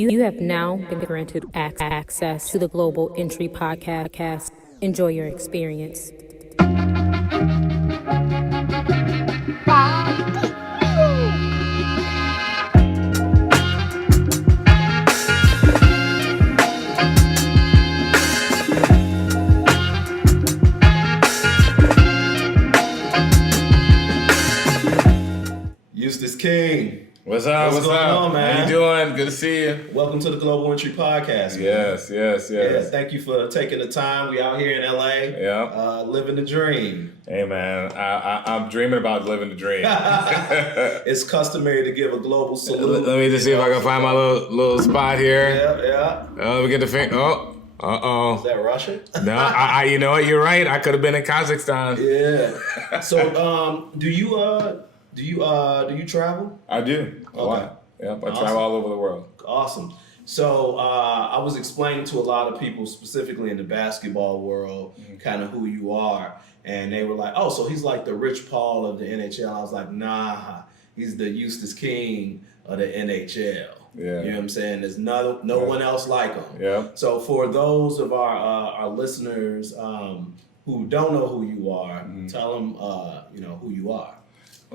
You have now been granted access to the Global Entry Podcast. Enjoy your experience. Eustace King. What's up? What's going on, man? How you doing? Good to see you. Welcome to the Global Entry Podcast, man. Yes. Yeah, thank you for taking the time. We out here in LA, living the dream. Hey, man, I'm dreaming about living the dream. It's customary to give a global salute. Let me just see if I can find my little spot here. Yeah. Let me get the finger. Is that Russia? No, I you know what? You're right. I could have been in Kazakhstan. Yeah. So, do you travel? I do. A lot. Yep. I travel all over the world. Awesome. So I was explaining to a lot of people, specifically in the basketball world, kind of who you are. And they were like, oh, so he's like the Rich Paul of the NHL. I was like, nah, he's the Eustace King of the NHL. Yeah. You know what I'm saying? There's no one else like him. Yeah. So for those of our listeners who don't know who you are, tell them who you are.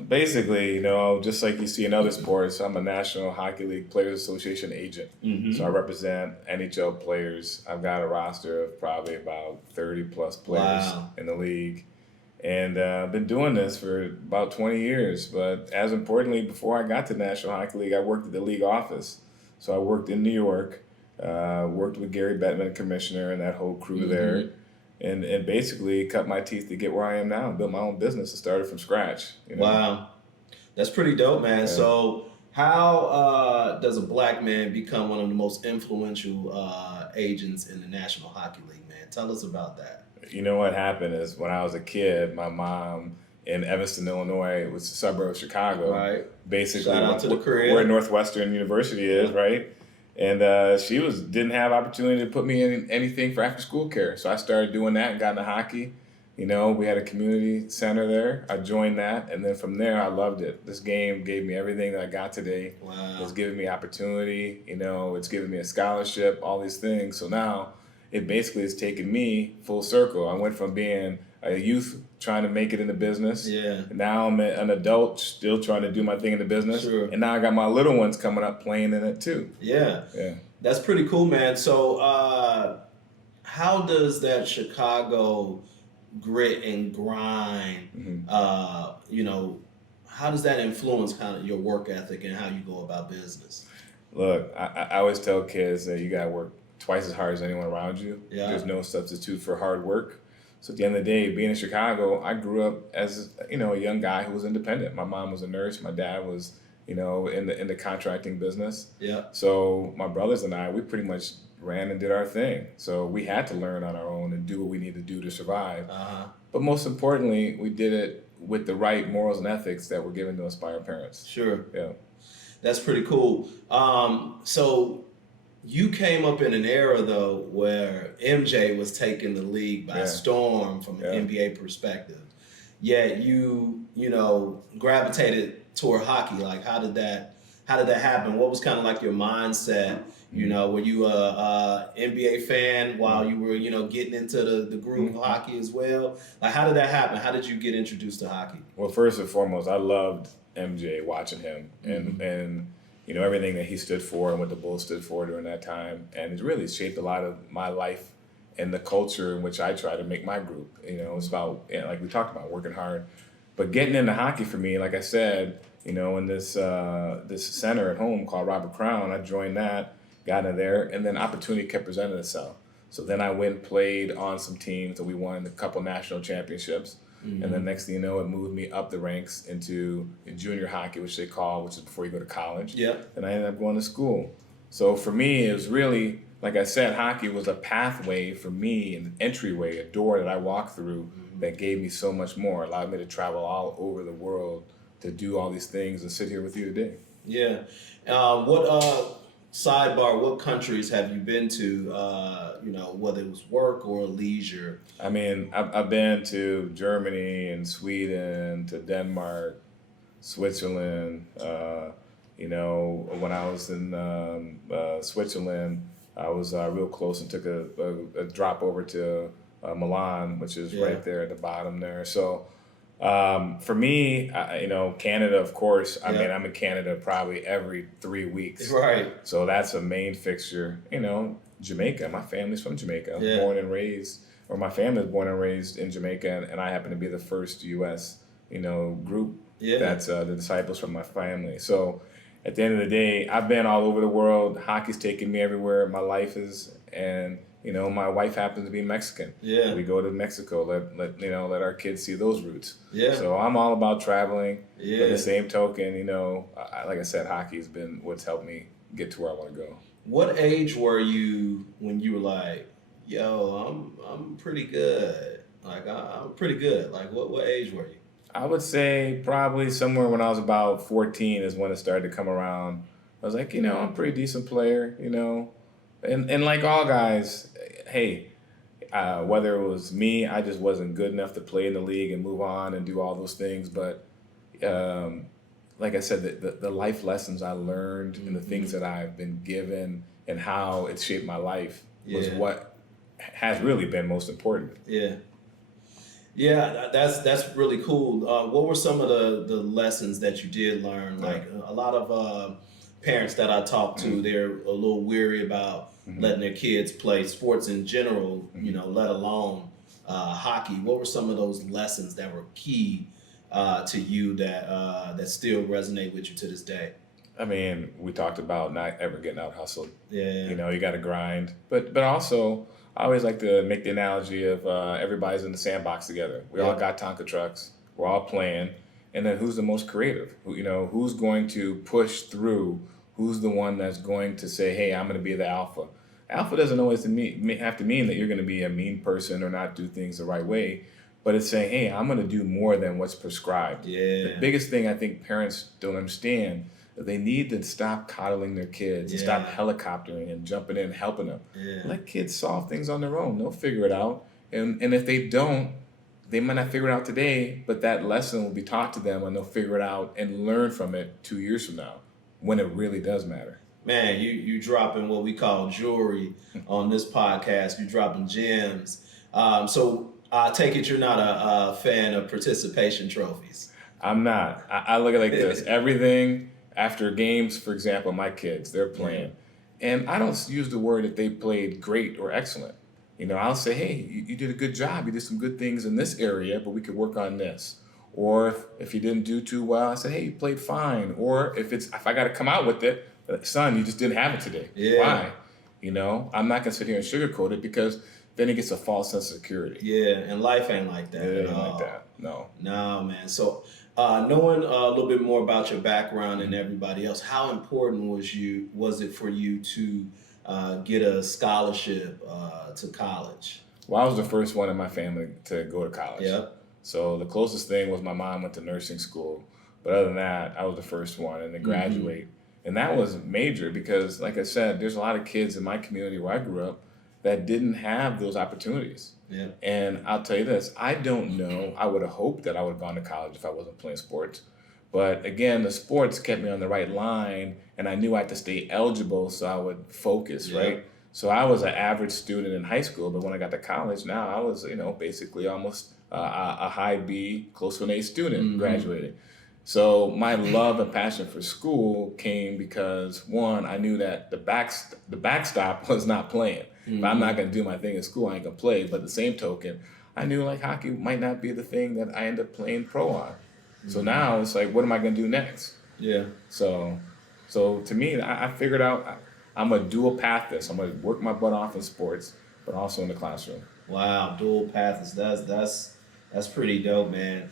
Basically, just like you see in other sports, I'm a National Hockey League Players Association agent. So I represent NHL players. I've got a roster of probably about 30 plus players in the league. And I've been doing this for about 20 years. But as importantly, before I got to National Hockey League, I worked at the league office. So I worked in New York, worked with Gary Bettman, commissioner, and that whole crew there. And basically cut my teeth to get where I am now. Built my own business and started from scratch. Wow. That's pretty dope, man. Yeah. So how does a black man become one of the most influential agents in the National Hockey League, man? Tell us about that. You know what happened is when I was a kid, my mom in Evanston, Illinois, it was a suburb of Chicago. Right. Basically, shout out to the crib. Where Northwestern University is, right? And she didn't have opportunity to put me in anything for after school care. So I started doing that and got into hockey. We had a community center there. I joined that. And then from there, I loved it. This game gave me everything that I got today. Wow. It's given me opportunity. It's given me a scholarship, all these things. So now it basically has taken me full circle. I went from being a youth trying to make it in the business. Yeah. And now I'm an adult still trying to do my thing in the business. Sure. And now I got my little ones coming up playing in it too. Yeah. That's pretty cool, man. So how does that Chicago grit and grind, how does that influence kind of your work ethic and how you go about business? Look, I always tell kids that you got to work twice as hard as anyone around you. Yeah. There's no substitute for hard work. So at the end of the day, being in Chicago, I grew up as, a young guy who was independent. My mom was a nurse. My dad was, in the contracting business. Yeah. So my brothers and I, we pretty much ran and did our thing. So we had to learn on our own and do what we need to do to survive. But most importantly, we did it with the right morals and ethics that were given to us by our parents. Sure. Yeah. That's pretty cool. So you came up in an era, though, where MJ was taking the league by storm from an NBA perspective. Yet you gravitated toward hockey. Like, how did that happen? What was kind of like your mindset? Were you a NBA fan while you were, getting into the groove of hockey as well? Like, how did that happen? How did you get introduced to hockey? Well, first and foremost, I loved MJ, watching him and everything that he stood for and what the Bulls stood for during that time. And it's really shaped a lot of my life and the culture in which I try to make my group. It's about, like we talked about, working hard. But getting into hockey for me, like I said, in this center at home called Robert Crown, I joined that, got into there, and then opportunity kept presenting itself. So then I went and played on some teams, and we won a couple national championships. And then next thing you know, it moved me up the ranks into junior hockey, which is before you go to college. Yeah. And I ended up going to school. So for me, it was really, like I said, hockey was a pathway for me, an entryway, a door that I walked through that gave me so much more, allowed me to travel all over the world to do all these things and sit here with you today. Yeah. What countries have you been to, whether it was work or leisure? I mean, I've been to Germany and Sweden, to Denmark, Switzerland, You know, when I was in Switzerland, I was real close and took a drop over to Milan, which is right there at the bottom there. So for me, you know, Canada, of course. I mean, I'm in Canada probably every 3 weeks. Right. So that's a main fixture. You know, Jamaica. My family's from Jamaica. I was born and raised, or my family was born and raised in Jamaica, and I happen to be the first U.S. you know group that's the disciples from my family. So at the end of the day, I've been all over the world. Hockey's taken me everywhere. My life is, and you know, my wife happens to be Mexican. Yeah. We go to Mexico, let our kids see those roots. Yeah. So I'm all about traveling. Yeah. But the same token, you know, like I said, hockey's been what's helped me get to where I want to go. What age were you when you were like, yo, I'm pretty good. Like I'm pretty good. Like what age were you? I would say probably somewhere when I was about 14 is when it started to come around. I was like, you know, I'm a pretty decent player, you know. And like all guys, hey, whether it was me, I just wasn't good enough to play in the league and move on and do all those things. But like I said, the life lessons I learned and the things that I've been given and how it shaped my life was what has really been most important. Yeah. Yeah, that's really cool. What were some of the lessons that you did learn? Like a lot of parents that I talk to, they're a little weary about letting their kids play sports in general, you know, let alone hockey. What were some of those lessons that were key to you that still resonate with you to this day? I mean, we talked about not ever getting out hustled. Yeah. You know, you got to grind, but also I always like to make the analogy of everybody's in the sandbox together. We all got Tonka trucks. We're all playing. And then who's the most creative? Who's going to push through? Who's the one that's going to say, hey, I'm going to be the alpha? Alpha doesn't always have to mean that you're going to be a mean person or not do things the right way. But it's saying, hey, I'm going to do more than what's prescribed. Yeah. The biggest thing I think parents don't understand, they need to stop coddling their kids, and stop helicoptering and jumping in and helping them. Yeah. Let kids solve things on their own. They'll figure it out. And if they don't, they might not figure it out today, but that lesson will be taught to them and they'll figure it out and learn from it 2 years from now when it really does matter. Man, you dropping what we call jewelry on this podcast. You're dropping gems. So I take it you're not a fan of participation trophies. I'm not. I look at it like this. Everything after games, for example, my kids, they're playing. And I don't use the word that they played great or excellent. You know, I'll say, hey, you did a good job. You did some good things in this area, but we could work on this. Or if you didn't do too well, I say, hey, you played fine. Or if I got to come out with it, son, you just didn't have it today. Yeah. Why? You know, I'm not going to sit here and sugarcoat it because then it gets a false sense of security. Yeah, and life ain't like that. It ain't like that. No, man. So knowing a little bit more about your background and everybody else, how important was it for you to get a scholarship to college? Well, I was the first one in my family to go to college. Yep. So the closest thing was my mom went to nursing school. But other than that, I was the first one and to graduate. Mm-hmm. And that was major because, like I said, there's a lot of kids in my community where I grew up that didn't have those opportunities. Yeah. And I'll tell you this, I don't know. I would have hoped that I would have gone to college if I wasn't playing sports. But again, the sports kept me on the right line, and I knew I had to stay eligible so I would focus, right? So I was an average student in high school, but when I got to college, now I was, basically almost a high B, close to an A student, graduating. So my love and passion for school came because, one, I knew that the backstop was not playing. If I'm not going to do my thing in school, I ain't going to play. But the same token, I knew like hockey might not be the thing that I end up playing pro on. So now it's like, what am I going to do next? Yeah. So to me, I figured out I'm a dual path this. I'm going to work my butt off in sports, but also in the classroom. Wow, dual paths. That's pretty dope, man.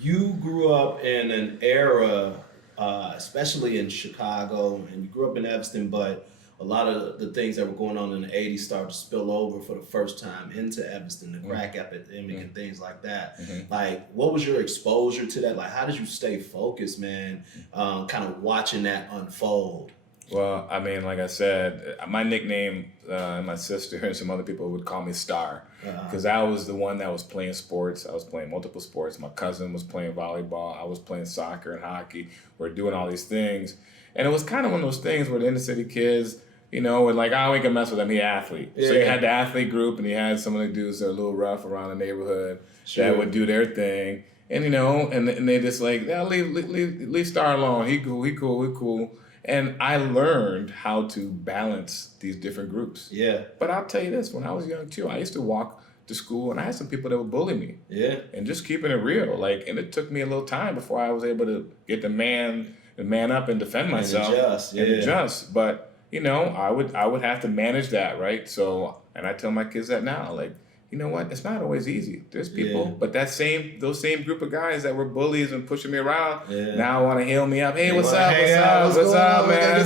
You grew up in an era, especially in Chicago, and you grew up in Evanston, but a lot of the things that were going on in the 80s started to spill over for the first time into Evanston, the crack epidemic and things like that. Like, what was your exposure to that? Like, how did you stay focused, man, kind of watching that unfold? Well, I mean, like I said, my nickname, my sister and some other people would call me Star, because I was the one that was playing sports. I was playing multiple sports. My cousin was playing volleyball. I was playing soccer and hockey. We're doing all these things. And it was kind of one of those things where the inner city kids, you know, were like, oh, we can mess with him. He's an athlete. Yeah. So you had the athlete group, and you had some of the dudes that are a little rough around the neighborhood that would do their thing. And, you know, and they just like, yeah, leave Star alone. He cool. And I learned how to balance these different groups. Yeah. But I'll tell you this, when I was young too, I used to walk to school and I had some people that would bully me. Yeah. And just keeping it real. Like, and it took me a little time before I was able to get the man up and defend myself. And adjust. But, you know, I would have to manage that, right? So, and I tell my kids that now, like, you know what? It's not always easy. There's people, but those same group of guys that were bullies and pushing me around now want to hail me up. Hey, what's up, man?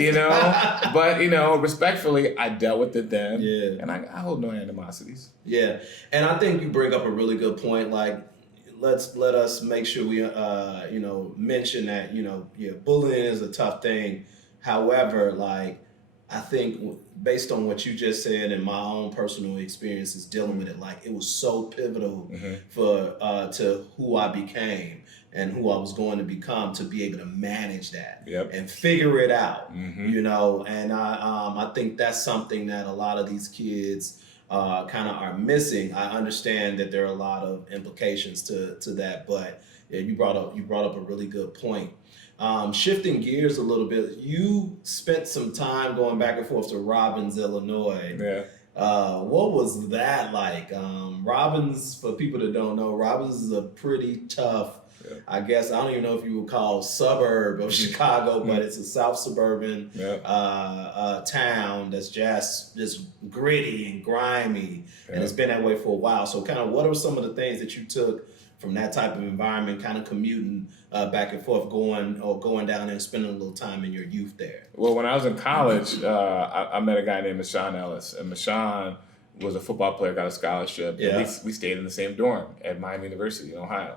You know, but you know, respectfully, I dealt with it then, and I hold no animosities. Yeah, and I think you bring up a really good point. Like, let us make sure we mention that bullying is a tough thing. However, like, I think based on what you just said and my own personal experiences dealing with it, like, it was so pivotal for to who I became and who I was going to become, to be able to manage that and figure it out, you know. And I think that's something that a lot of these kids kind of are missing. I understand that there are a lot of implications to that, but you brought up a really good point. Shifting gears a little bit, you spent some time going back and forth to Robbins, Illinois. Yeah. What was that like? Robbins, for people that don't know, Robbins is a pretty tough, I guess, I don't even know if you would call suburb of Chicago, but it's a south suburban town that's just gritty and grimy, and it's been that way for a while. So kind of what are some of the things that you took from that type of environment, kind of commuting back and forth, going down there and spending a little time in your youth there? Well, when I was in college, I met a guy named Michon Ellis, and Michon was a football player, got a scholarship. Yeah. And we stayed in the same dorm at Miami University in Ohio.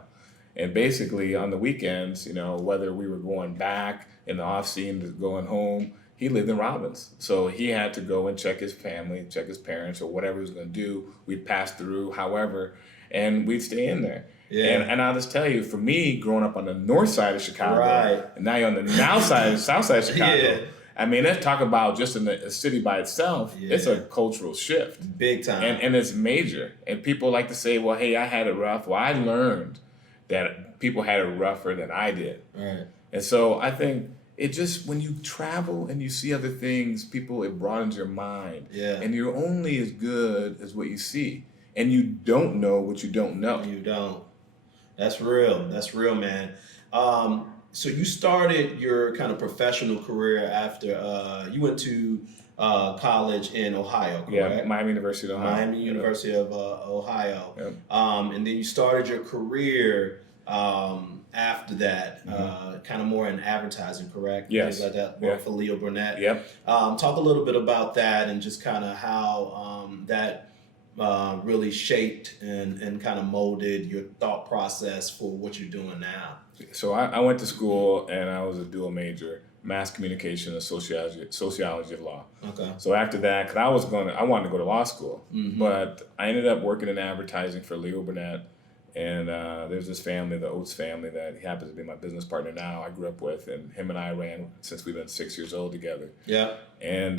And basically on the weekends, you know, whether we were going back in the off season, going home, he lived in Robbins. So he had to go and check his family, check his parents, or whatever he was going to do. We'd pass through, however, and we'd stay in there. Yeah. And I'll just tell you, for me, growing up on the north side of Chicago, and now you're on the south side of Chicago, I mean, let's talk about just in the city by itself, it's a cultural shift. Big time. And it's major. And people like to say, well, hey, I had it rough. Well, I learned that people had it rougher than I did. Right. And so I think it just, when you travel and you see other things, it broadens your mind. Yeah. And you're only as good as what you see. And you don't know what you don't know. You don't. That's real. That's real, man. So you started your kind of professional career after you went to college in Ohio, correct? Yeah, Miami University of Ohio. University of Ohio. Yep. And then you started your career after that, kind of more in advertising, correct? Yes. Things like that, work for Leo Burnett. Yep. Talk a little bit about that and just kind of how that really shaped and kind of molded your thought process for what you're doing now. So I went to school and I was a dual major, mass communication and sociology of law. Okay. So after that, because I wanted to go to law school, but I ended up working in advertising for Leo Burnett. And there's this family, the Oates family, that he happens to be my business partner now, I grew up with, and him and I ran since we've been 6 years old together. Yeah. And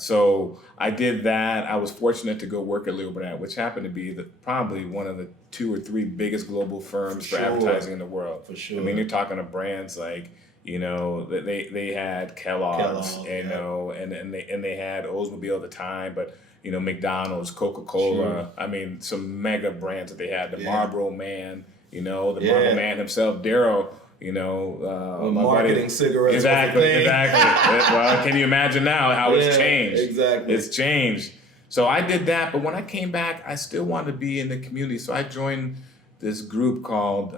so I did that. I was fortunate to go work at Leo Burnett, which happened to be probably one of the 2 or 3 biggest global firms for advertising in the world. For sure. I mean, you're talking to brands like, you know, they had Kellogg's, you know, and they had Oldsmobile at the time, but you know, McDonald's, Coca-Cola. Sure. I mean, some mega brands that they had. The Marlboro Man, you know, the Marlboro Man himself, Daryl, you know. Marketing cigarettes. Exactly. Well, can you imagine now how it's changed? Exactly. It's changed. So I did that, but when I came back, I still wanted to be in the community. So I joined this group called,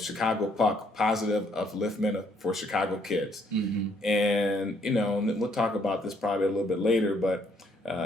Chicago Puck, Positive Upliftment for Chicago Kids. Mm-hmm. And, you know, we'll talk about this probably a little bit later, but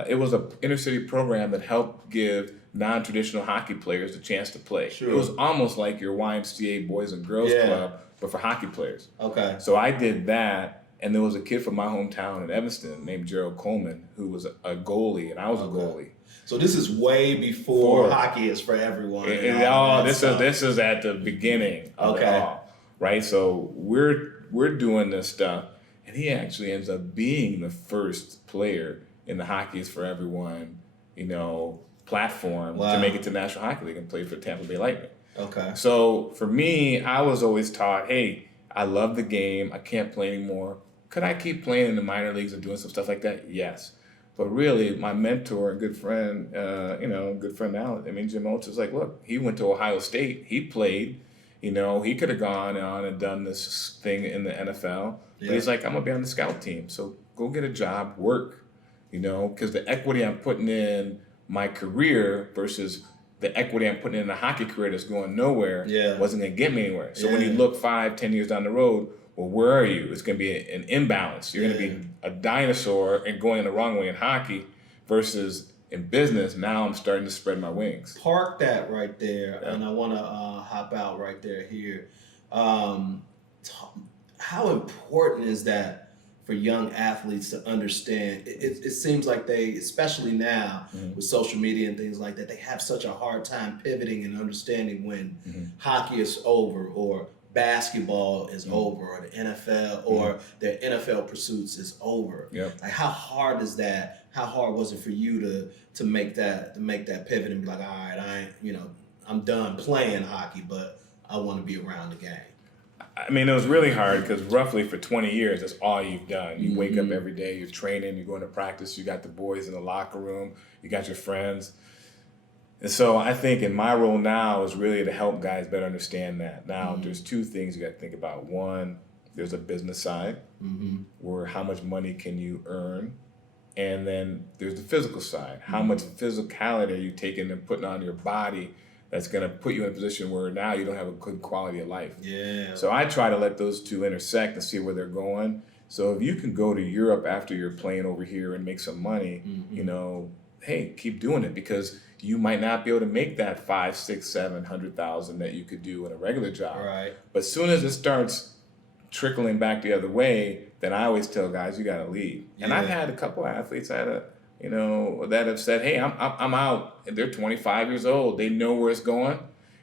it was an inner city program that helped give non-traditional hockey players the chance to play. Sure. It was almost like your YMCA Boys and Girls Club, but for hockey players. Okay. So I did that, And there was a kid from my hometown in Evanston named Gerald Coleman who was a goalie, and I was a goalie. So this is way before hockey is for everyone. This is at the beginning of it all, right? So we're doing this stuff, and he actually ends up being the first player in the Hockey is for Everyone, platform to make it to National Hockey League and play for Tampa Bay Lightning. Okay. So for me, I was always taught, hey, I love the game. I can't play anymore. Could I keep playing in the minor leagues and doing some stuff like that? Yes. But really, my mentor and good friend, good friend now, Jim Oates was like, look, he went to Ohio State. He played. He could have gone on and done this thing in the NFL. But he's like, I'm going to be on the scout team. So go get a job, work, because the equity I'm putting in my career versus the equity I'm putting in a hockey career that's going nowhere wasn't going to get me anywhere. So when you look 5-10 years down the road, well, where are you? It's going to be an imbalance. You're going to be a dinosaur and going the wrong way in hockey versus in business. Now I'm starting to spread my wings. Park that right there, and I want to hop out right there here. How important is that for young athletes to understand? It seems like they, especially now with social media and things like that, they have such a hard time pivoting and understanding when hockey is over or basketball is over or the NFL or their NFL pursuits is over. Yep. Like how hard is that? How hard was it for you to make that pivot and be like, all right, I'm done playing hockey, but I want to be around the game? It was really hard because roughly for 20 years, that's all you've done. You wake up every day, you're training, you're going to practice, you got the boys in the locker room, you got your friends. And so I think in my role now is really to help guys better understand that. Now, there's two things you got to think about. One, there's a business side where how much money can you earn? And then there's the physical side. How much physicality are you taking and putting on your body that's going to put you in a position where now you don't have a good quality of life. Yeah. So I try to let those two intersect and see where they're going. So if you can go to Europe after you're playing over here and make some money, hey, keep doing it because you might not be able to make that 5, 6, 700,000 that you could do in a regular job. Right. But as soon as it starts trickling back the other way, then I always tell guys you got to leave. Yeah. And I've had a couple of athletes that have said, hey, I'm out. They're 25 years old. They know where it's going.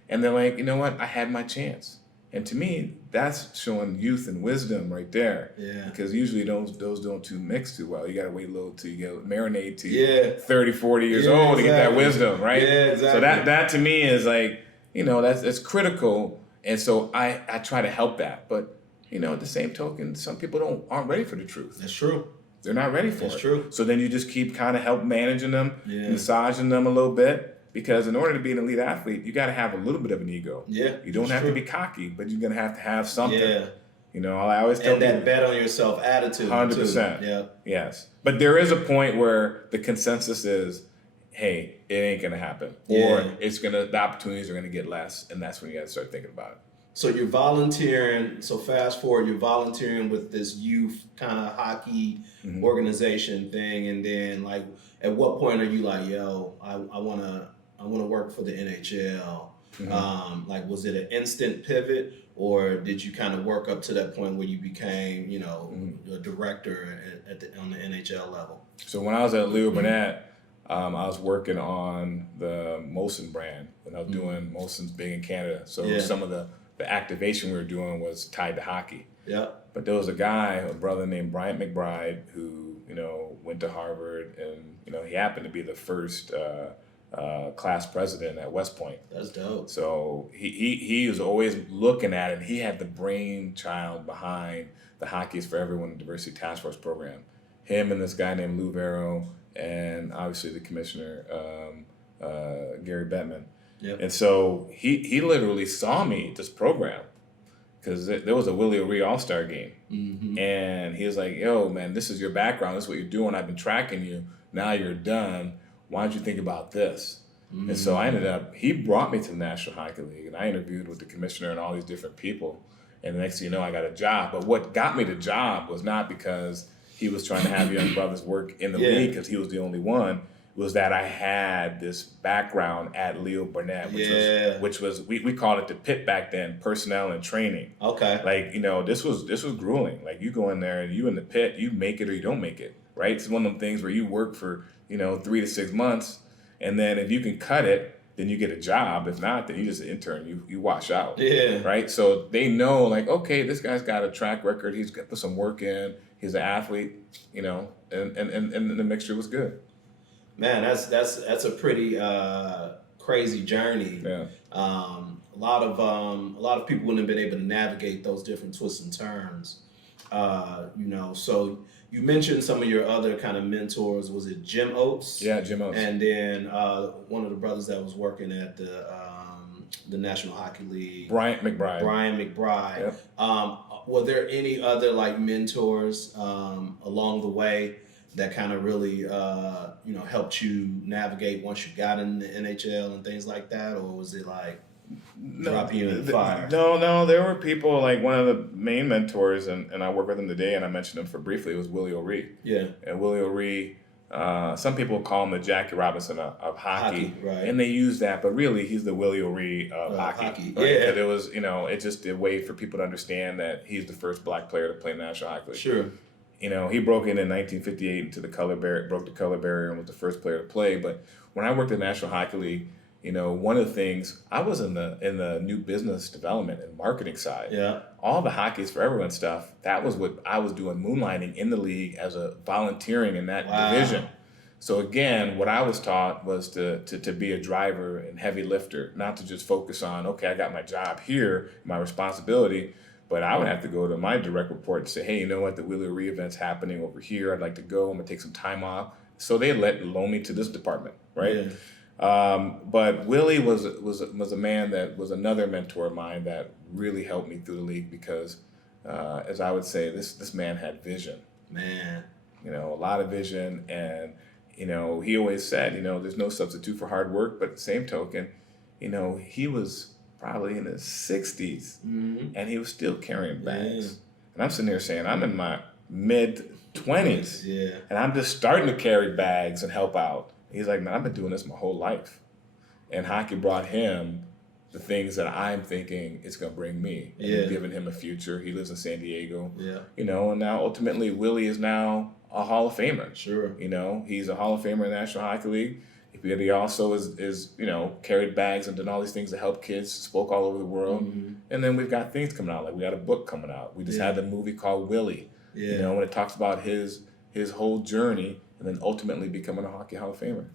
And they're like, you know what? I had my chance. And to me, that's showing youth and wisdom right there. Yeah. Because usually those don't mix too well. You got to wait a little till you get marinate to 30, 40 years old to get that wisdom, right? Yeah, exactly. So that to me is like, that's critical. And so I try to help that. But, at the same token, some people aren't ready for the truth. That's true. They're not ready for it. That's true. So then you just keep kind of help managing them, massaging them a little bit. Because in order to be an elite athlete, you got to have a little bit of an ego. Yeah, you don't have to be cocky, but you're going to have something. Yeah. I always tell people. And that people, bet on yourself attitude. 100%. Yeah. Yes. But there is a point where the consensus is, hey, it ain't going to happen. Or the opportunities are going to get less. And that's when you got to start thinking about it. So you're volunteering. So fast forward, you're volunteering with this youth kind of hockey organization thing. And then like, at what point are you like, yo, I want to work for the NHL? Like, was it an instant pivot, or did you kind of work up to that point where you became, a director on the NHL level? So when I was at Leo Burnett, I was working on the Molson brand, and I was doing Molson's big in Canada. So some of the activation we were doing was tied to hockey. Yeah. But there was a brother named Bryant McBride, who went to Harvard, and he happened to be the first class president at West Point. That's dope. So he was always looking at it. He had the brainchild behind the Hockey is for Everyone Diversity Task Force program. Him and this guy named Lou Vero, and obviously the commissioner Gary Bettman. Yep. And so he literally saw me at this program because there was a Willie O'Ree All-Star game. And he was like, yo, man, this is your background. This is what you're doing. I've been tracking you. Now you're done. Why don't you think about this? And so I he brought me to the National Hockey League, and I interviewed with the commissioner and all these different people. And the next thing you know, I got a job. But what got me the job was not because he was trying to have young brothers work in the league because he was the only one. It was that I had this background at Leo Burnett, which was we called it the pit back then, personnel and training. Okay. Like, this was grueling. Like, you go in there and you in the pit, you make it or you don't make it, right? It's one of them things where you work for, 3 to 6 months, and then if you can cut it, then you get a job. If not, then you just intern, you wash out. Yeah. Right? So they know, like, okay, this guy's got a track record, he's got put some work in, he's an athlete, and the mixture was good. Man, that's a pretty crazy journey. Yeah. A lot of people wouldn't have been able to navigate those different twists and turns. So you mentioned some of your other kind of mentors. Was it Jim Oates? Yeah, Jim Oates. And then one of the brothers that was working at the National Hockey League, Brian McBride. Yep. Were there any other mentors along the way that kind of really helped you navigate once you got in the NHL and things like that, or was it drop you in the fire? No, there were people, like one of the main mentors, and I work with him today, and I mentioned him for briefly, was Willie O'Ree. Yeah. And Willie O'Ree, some people call him the Jackie Robinson of hockey, right? And they use that, but really he's the Willie O'Ree of hockey. Right? Yeah. Because it was, it's just a way for people to understand that he's the first black player to play National Hockey League. Sure. He broke in 1958 into the color barrier, broke the color barrier, and was the first player to play. But when I worked at National Hockey League, one of the things, I was in the new business development and marketing side. Yeah. All the Hockey's for Everyone stuff, that was what I was doing, moonlighting in the league as a volunteering in that division. So again, what I was taught was to be a driver and heavy lifter, not to just focus on, okay, I got my job here, my responsibility, but I would have to go to my direct report and say, hey, you know what, the Willie O'Ree event's happening over here. I'd like to go. I'm going to take some time off. So they loan me to this department, right? Yeah. But Willie was a man that was another mentor of mine that really helped me through the league because, as I would say, this man had vision. Man. A lot of vision. And, he always said, there's no substitute for hard work. But at the same token, he was probably in his 60s, and he was still carrying bags. Yeah. And I'm sitting there saying, I'm in my mid-20s, and I'm just starting to carry bags and help out. He's like, man, I've been doing this my whole life. And hockey brought him the things that I'm thinking it's going to bring me. And giving him a future. He lives in San Diego. Yeah. And now ultimately Willie is now a Hall of Famer. Sure. He's a Hall of Famer in the National Hockey League. He also is carried bags and done all these things to help kids, spoke all over the world. Mm-hmm. And then we've got things coming out, like we got a book coming out. We just had the movie called Willie, when it talks about his whole journey and then ultimately becoming a Hockey Hall of Famer.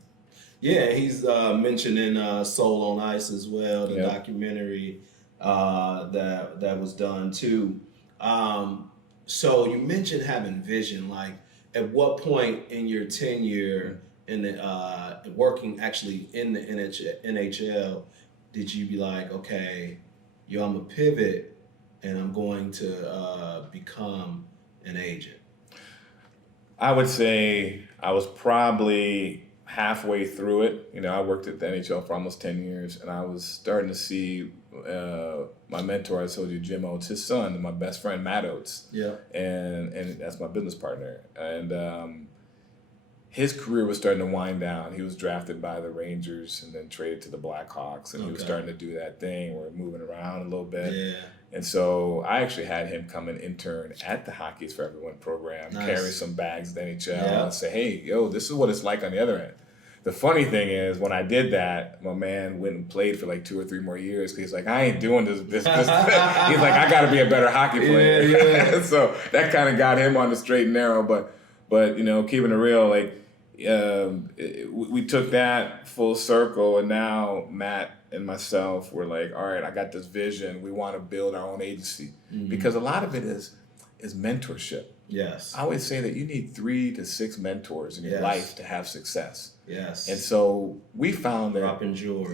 Yeah, he's mentioned in Soul on Ice as well, the documentary that was done too. So you mentioned having vision. Like, at what point in your tenure in the working actually in the NHL, did you be like, okay, I'm gonna pivot and I'm going to become an agent? I would say I was probably halfway through it. I worked at the NHL for almost 10 years, and I was starting to see my mentor, I told you, Jim Oates, his son, and my best friend, Matt Oates. Yeah. And that's my business partner. And his career was starting to wind down. He was drafted by the Rangers and then traded to the Blackhawks, and he was starting to do that thing where moving around a little bit. Yeah. And so I actually had him come and intern at the Hockey's for Everyone program, carry some bags at the NHL, and say, hey, this is what it's like on the other end. The funny thing is, when I did that, my man went and played for like 2 or 3 more years because he's like, I ain't doing this. He's like, I got to be a better hockey player. Yeah. So that kind of got him on the straight and narrow. But keeping it real, like, we took that full circle, and now Matt and myself were like, all right, I got this vision. We want to build our own agency because a lot of it is mentorship. Yes. I always say that you need 3 to 6 mentors in your life to have success. Yes. And so we found that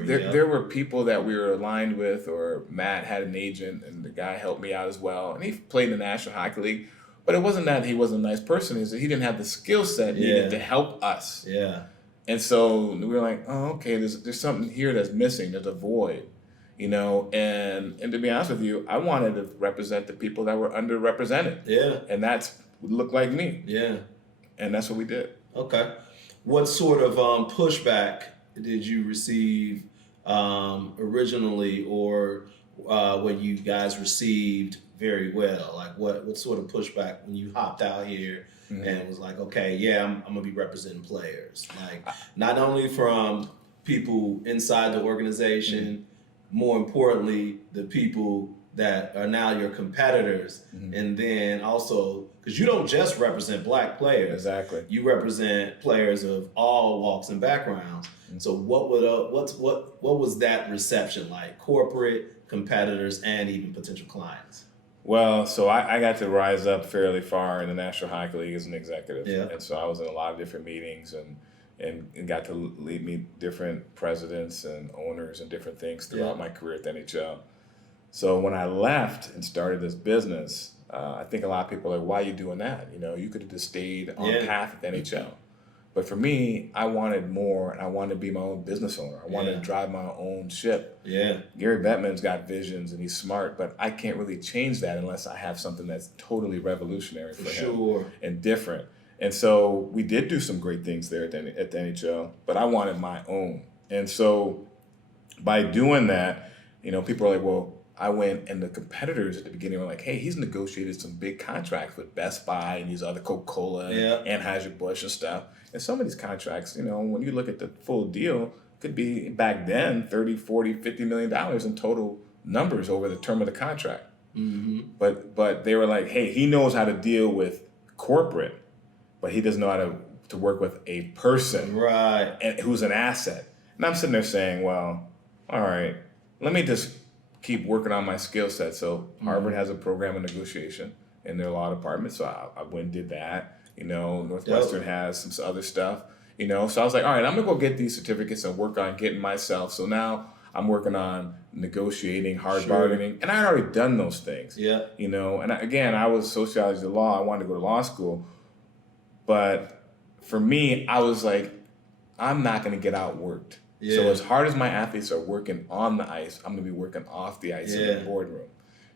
there were people that we were aligned with, or Matt had an agent, and the guy helped me out as well. And he played in the National Hockey League. But it wasn't that he wasn't a nice person. It's that he didn't have the skill set needed to help us. Yeah. And so we were like, oh, okay, there's something here that's missing. There's a void, And to be honest with you, I wanted to represent the people that were underrepresented. Yeah. And that's looked like me. Yeah. And that's what we did. Okay. what sort of pushback did you receive originally, or what you guys received very well? Like what sort of pushback when you hopped out here and was like, okay, yeah, I'm gonna be representing players, like not only from people inside the organization, more importantly, the people that are now your competitors, and then also because you don't just represent Black players, Exactly. you represent players of all walks and backgrounds. So what was that reception like? Corporate, competitors, and even potential clients. Well, so I got to rise up fairly far in the National Hockey League as an executive, and so I was in a lot of different meetings and got to meet different presidents and owners and different things throughout my career at the NHL. So when I left and started this business, I think a lot of people are like, why are you doing that? You know, you could have just stayed on path at the NHL. But for me, I wanted more, and I wanted to be my own business owner. I wanted to drive my own ship. Gary Bettman's got visions, and he's smart, but I can't really change that unless I have something that's totally revolutionary for him and different. And so we did do some great things there at the NHL, but I wanted my own. And so by doing that, you know, people are like, well, I went, and the competitors at the beginning were like, hey, he's negotiated some big contracts with Best Buy and these other Coca-Cola and Anheuser-Busch and stuff. And some of these contracts, you know, when you look at the full deal, could be back then $30, $40, $50 million in total numbers over the term of the contract. But they were like, hey, he knows how to deal with corporate, but he doesn't know how to work with a person and who's an asset. And I'm sitting there saying, well, all right, let me just keep working on my skill set. So Harvard has a program of negotiation in their law department, so I went and did that. You know, Northwestern has some other stuff, you know. So I was like, all right, I'm gonna go get these certificates and work on getting myself. So now I'm working on negotiating, hard bargaining, and I had already done those things. You know, and I was sociology law. I wanted to go to law school, but for me, I was like, I'm not gonna get outworked. So as hard as my athletes are working on the ice, I'm gonna be working off the ice in the boardroom.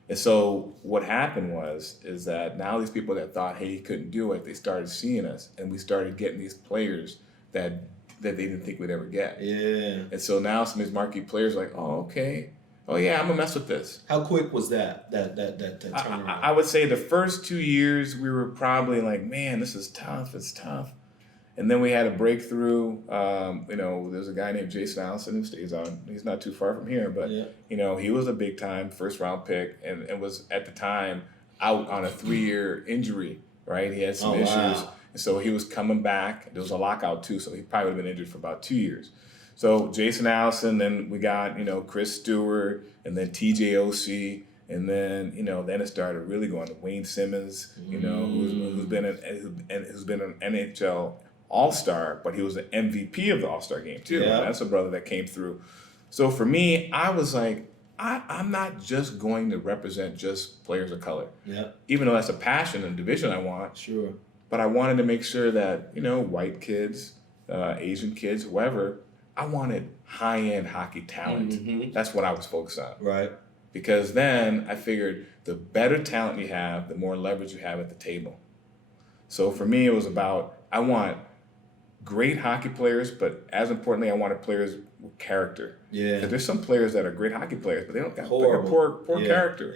And so what happened is that now these people that thought, hey, he couldn't do it, they started seeing us, and we started getting these players that they didn't think we'd ever get. And so now some of these marquee players are like, oh, okay. Oh yeah, I'm gonna mess with this. How quick was that turnaround? I would say the first 2 years we were probably like, man, this is tough, it's tough. And then we had a breakthrough. You know, there's a guy named Jason Allison who stays on. He's not too far from here, but you know, he was a big time first round pick, and was at the time out on a 3-year injury. Right, he had some issues, and so he was coming back. There was a lockout too, so he probably would have been injured for about 2 years. So Jason Allison, then we got, you know, Chris Stewart, and then TJOC. And then, you know, then it started really going to Wayne Simmons, you know, who's been an NHL All-Star, but he was the MVP of the All-Star game too. That's a brother that came through. So for me, I was like, I'm not just going to represent just players of color. Even though that's a passion and division I want. But I wanted to make sure that, you know, white kids, Asian kids, whoever, I wanted high-end hockey talent. That's what I was focused on. Because then I figured the better talent you have, the more leverage you have at the table. So for me, it was about, I want great hockey players, but as importantly, I wanted players with character. Because there's some players that are great hockey players, but they don't got poor character.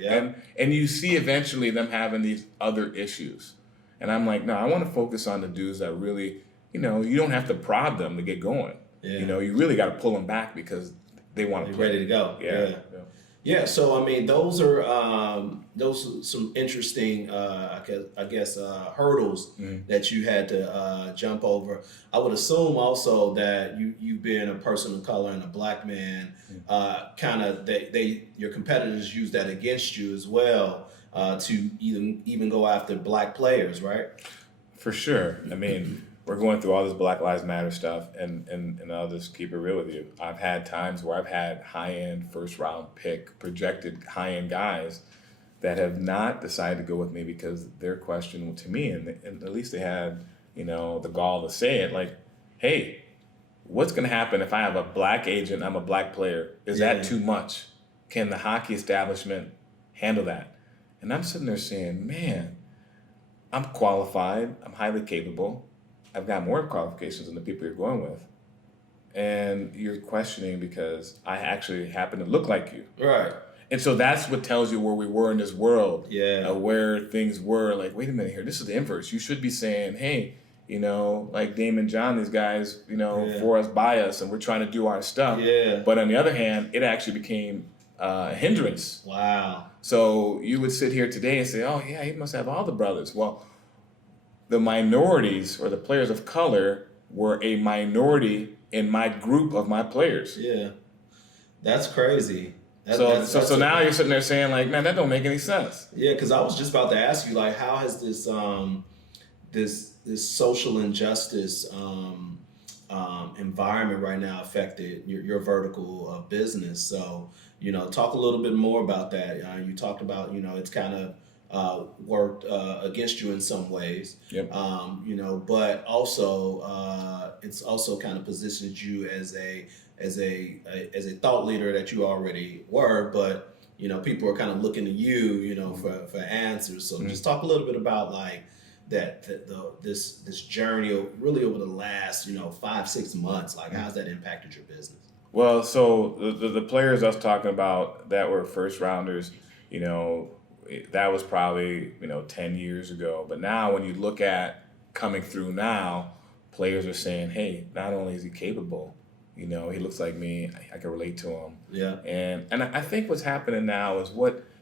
And you see eventually them having these other issues. And I'm like, no, I want to focus on the dudes that really, you know, you don't have to prod them to get going. You know, you really got to pull them back because they want to play. Ready to go. Yeah, so I mean, those are some interesting, I guess, hurdles that you had to jump over. I would assume also that you being a person of color and a Black man, kind of your competitors use that against you as well, to even go after Black players, right? For sure. I mean, we're going through all this Black Lives Matter stuff, and I'll just keep it real with you. I've had times where I've had high-end first-round pick, projected high-end guys that have not decided to go with me because their question to me, and at least they had, you know, the gall to say it, like, hey, what's going to happen if I have a Black agent, I'm a Black player? Is that too much? Can the hockey establishment handle that? And I'm sitting there saying, man, I'm qualified, I'm highly capable, I've got more qualifications than the people you're going with. And you're questioning because I actually happen to look like you. Right. And so that's what tells you where we were in this world, Yeah. where things were. Like, wait a minute here, this is the inverse. You should be saying, hey, like Damon John, these guys, for us, by us, and we're trying to do our stuff. Yeah. But on the other hand, it actually became a hindrance. Wow. So you would sit here today and say, oh, yeah, he must have all the brothers. Well, the minorities or the players of color were a minority in my group of my players. Yeah. That's crazy. So now you're sitting there saying, like, man, that don't make any sense. Yeah, because I was just about to ask you, like, how has this this social injustice environment right now affected your vertical of business? So, talk a little bit more about that. You talked about, it's kind of worked against you in some ways. Yep. But also it's also kind of positioned you as a thought leader that you already were, but people are kind of looking to you, for answers. So just talk a little bit about like this journey really over the last 5-6 months. Like, how's that impacted your business? Well, so the players I was talking about that were first rounders, that was probably 10 years ago. But now when you look at coming through now, players are saying, hey, not only is he capable, he looks like me, I can relate to him. Yeah. And I think what's happening now is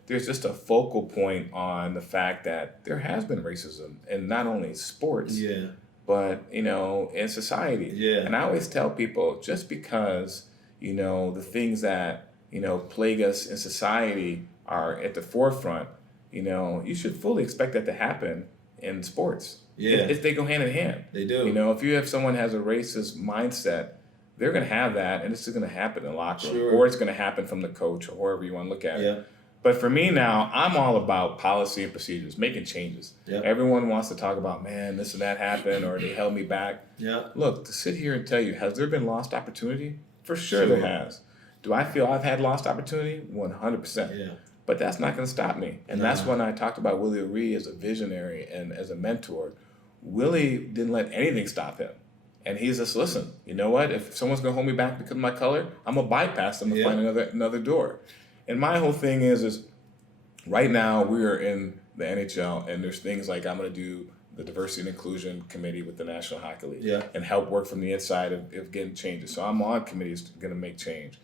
there's just a focal point on the fact that there has been racism in not only sports, Yeah. but in society. Yeah. And I always tell people, just because the things that plague us in society are at the forefront, you should fully expect that to happen in sports. Yeah. They go hand in hand. They do. If you have someone has a racist mindset, they're going to have that, and it's going to happen in the locker room, Sure. or it's going to happen from the coach, or whoever you want to look at Yeah. it. But for me now, I'm all about policy and procedures, making changes. Yep. Everyone wants to talk about, man, this and that happened, or they held me back. Yeah. Look, to sit here and tell you, has there been lost opportunity? For sure Sure. there has. Do I feel I've had lost opportunity? 100%. Yeah. But that's not going to stop me. And that's No. when I talked about Willie O'Ree as a visionary and as a mentor. Willie didn't let anything stop him. And he's just, listen, you know what? If someone's going to hold me back because of my color, I'm going to bypass them and Yeah. find another door. And my whole thing is right now we are in the NHL, and there's things like I'm going to do the Diversity and Inclusion Committee with the National Hockey League, Yeah. and help work from the inside of getting changes. So I'm on committees going to make change.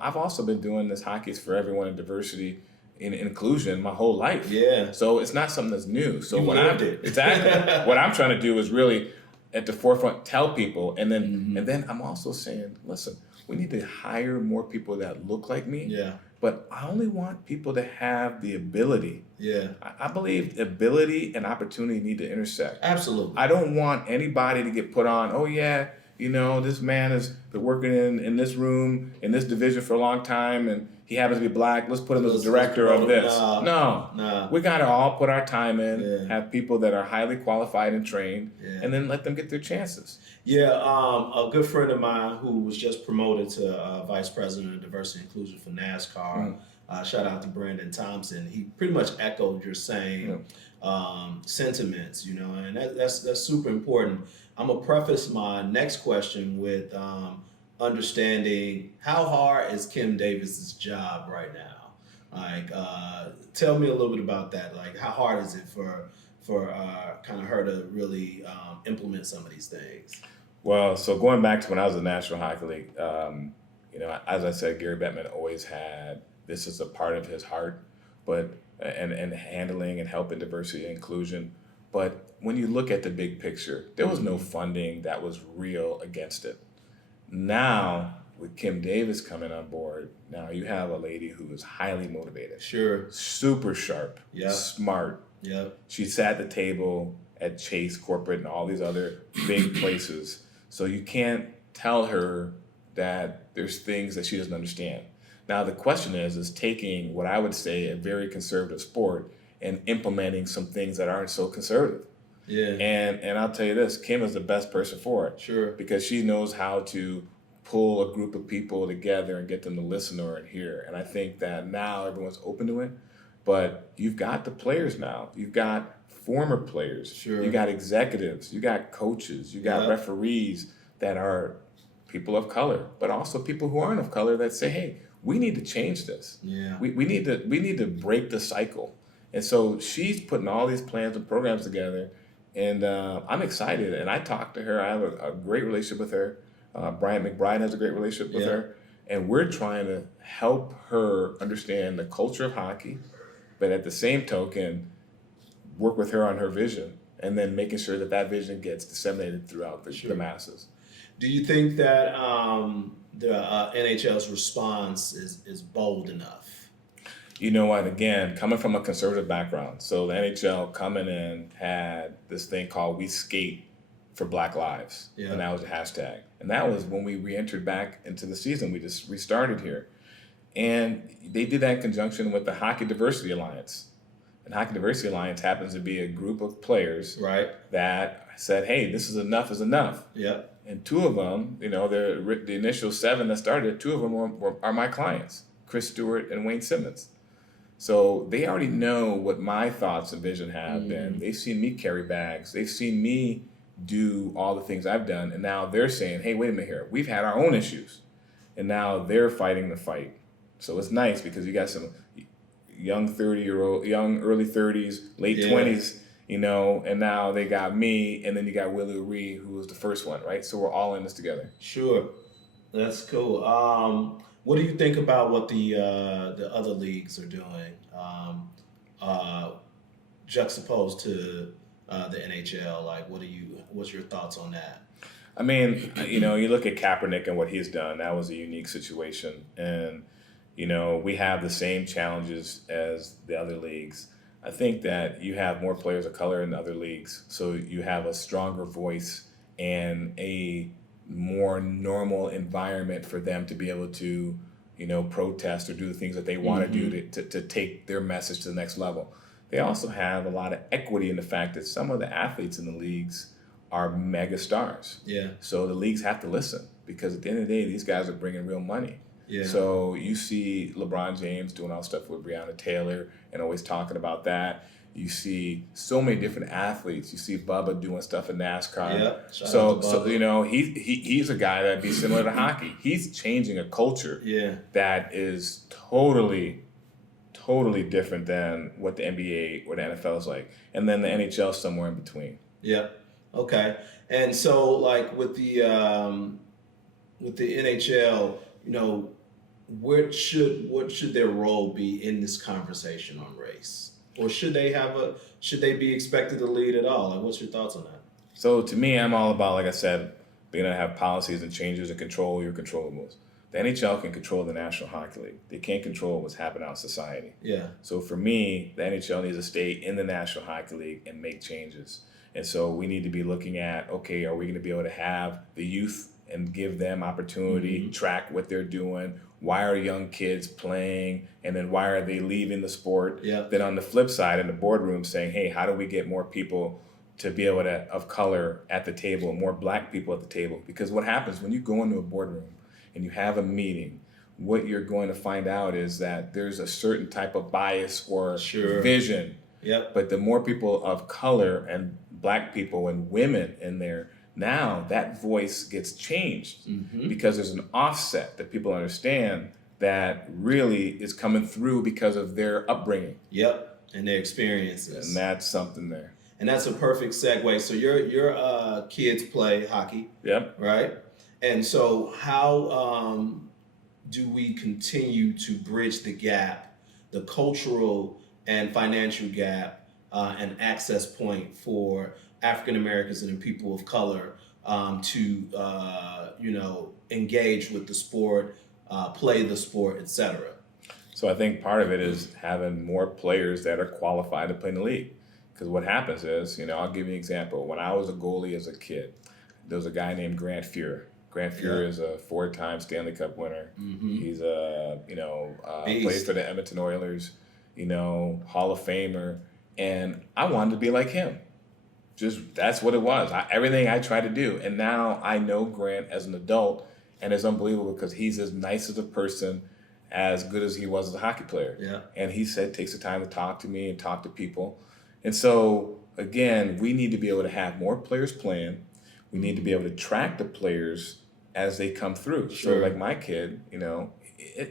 I've also been doing this Hockey's for Everyone and diversity and inclusion my whole life. Yeah. So it's not something that's new. So You what lived it. exactly what I'm trying to do is really at the forefront tell people, and then Mm-hmm. and then I'm also saying, listen, we need to hire more people that look like me. Yeah. But I only want people to have the ability. Yeah. I believe ability and opportunity need to intersect. Absolutely. I don't want anybody to get put on, oh yeah, this man has been working in this room, in this division for a long time, and he happens to be black. Let's put him as a director of this. No. We got to all put our time in, Yeah. have people that are highly qualified and trained, Yeah. and then let them get their chances. Yeah, a good friend of mine who was just promoted to Vice President of Diversity and Inclusion for NASCAR, shout out to Brandon Thompson. He pretty much echoed your same sentiments, and that's super important. I'm gonna preface my next question with understanding how hard is Kim Davis's job right now. Like, tell me a little bit about that. Like, how hard is it for kind of her to really implement some of these things? Well, so going back to when I was in the National Hockey League, as I said, Gary Bettman always had this as a part of his heart, but and handling and helping diversity and inclusion. But when you look at the big picture, there was no funding that was real against it. Now, with Kim Davis coming on board, now you have a lady who is highly motivated, Sure. super sharp, Yeah. smart. Yep. She sat at the table at Chase Corporate and all these other big places. So you can't tell her that there's things that she doesn't understand. Now the question is taking what I would say a very conservative sport and implementing some things that aren't so conservative. Yeah. And I'll tell you this, Kim is the best person for it. Sure. Because she knows how to pull a group of people together and get them to listen to her and hear. And I think that now everyone's open to it. But you've got the players now. You've got former players. Sure. You got executives. You got coaches. You got referees that are people of color, but also people who aren't of color that say, hey, we need to change this. Yeah. We need to break the cycle. And so she's putting all these plans and programs together, and I'm excited. And I talked to her. I have a great relationship with her. Brian McBride has a great relationship with her. And we're trying to help her understand the culture of hockey, but at the same token, work with her on her vision, and then making sure that that vision gets disseminated throughout the masses. Do you think that the NHL's response is bold enough? You know what? Again, coming from a conservative background, so the NHL coming in had this thing called "We Skate for Black Lives," and that was a hashtag. And that was when we re-entered back into the season. We just restarted here, and they did that in conjunction with the Hockey Diversity Alliance. And Hockey Diversity Alliance happens to be a group of players that said, "Hey, this is enough is enough." Yep. And two of them, you know, the initial 7 that started, 2 of them are my clients, Chris Stewart and Wayne Simmons. So they already know what my thoughts and vision have been. They've seen me carry bags. They've seen me do all the things I've done. And now they're saying, hey, wait a minute here. We've had our own issues. And now they're fighting the fight. So it's nice because you got some young early 30s, late 20s, you know, and now they got me, and then you got Willie Ree, who was the first one, right? So we're all in this together. Sure. That's cool. What do you think about what the other leagues are doing, juxtaposed to the NHL? Like, what's your thoughts on that? I mean, you know, you look at Kaepernick and what he's done. That was a unique situation, and you know, we have the same challenges as the other leagues. I think that you have more players of color in the other leagues, so you have a stronger voice and a more normal environment for them to be able to, you know, protest or do the things that they want to do to take their message to the next level. They also have a lot of equity in the fact that some of the athletes in the leagues are mega stars. Yeah. So the leagues have to listen because at the end of the day, these guys are bringing real money. Yeah. So you see LeBron James doing all stuff with Breonna Taylor and always talking about that. You see so many different athletes. You see Bubba doing stuff in NASCAR. Yeah. So you know he's a guy that'd be similar to hockey. He's changing a culture that is totally different than what the NBA or the NFL is like, and then the NHL somewhere in between. Yeah. Okay. And so like with the NHL, you know, what should their role be in this conversation on race? Or should they be expected to lead at all? Like, what's your thoughts on that? So to me, I'm all about, like I said, being able to have policies and changes and control your controllables. The NHL can control the National Hockey League. They can't control what's happening out in society. Yeah. So for me, the NHL needs to stay in the National Hockey League and make changes. And so we need to be looking at, okay, are we going to be able to have the youth and give them opportunity, track what they're doing? Why are young kids playing? And then why are they leaving the sport? Yeah. Then on the flip side, in the boardroom saying, hey, how do we get more people to be able to, of color at the table, more black people at the table? Because what happens when you go into a boardroom and you have a meeting, what you're going to find out is that there's a certain type of bias or vision. Yep. But the more people of color and black people and women in there, now that voice gets changed because there's an offset that people understand that really is coming through because of their upbringing. Yep, and their experiences. And that's something there. And that's a perfect segue. So your kids play hockey. Yep. Right? And so how do we continue to bridge the gap, the cultural and financial gap and access point for African Americans and people of color to engage with the sport, play the sport, etc.? So I think part of it is having more players that are qualified to play in the league. Because what happens is, I'll give you an example. When I was a goalie as a kid, there was a guy named Grant Fuhr. Grant Fuhr is a 4-time Stanley Cup winner. He's played for the Edmonton Oilers, Hall of Famer. And I wanted to be like him. Just that's what it was. Everything I tried to do. And now I know Grant as an adult, and it's unbelievable because he's as nice as a person, as good as he was as a hockey player. Yeah. And he takes the time to talk to me and talk to people. And so again, we need to be able to have more players playing. We need to be able to track the players as they come through. Sure. So like my kid,